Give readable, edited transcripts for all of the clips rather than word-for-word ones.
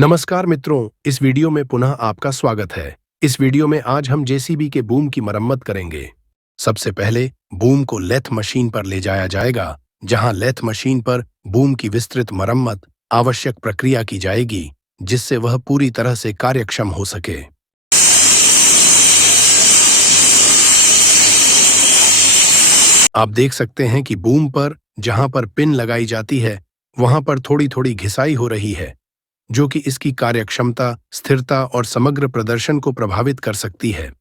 नमस्कार मित्रों, इस वीडियो में पुनः आपका स्वागत है। इस वीडियो में आज हम जेसीबी के बूम की मरम्मत करेंगे। सबसे पहले बूम को लेथ मशीन पर ले जाया जाएगा, जहां लेथ मशीन पर बूम की विस्तृत मरम्मत आवश्यक प्रक्रिया की जाएगी, जिससे वह पूरी तरह से कार्यक्षम हो सके। आप देख सकते हैं कि बूम पर जहां पर पिन लगाई जाती है, वहां पर थोड़ी थोड़ी घिसाई हो रही है, जो कि इसकी कार्यक्षमता, स्थिरता और समग्र प्रदर्शन को प्रभावित कर सकती है।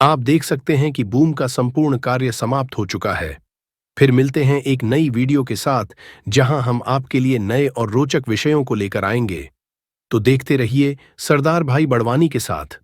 आप देख सकते हैं कि बूम का संपूर्ण कार्य समाप्त हो चुका है। फिर मिलते हैं एक नई वीडियो के साथ, जहां हम आपके लिए नए और रोचक विषयों को लेकर आएंगे। तो देखते रहिए सरदार भाई बड़वानी के साथ।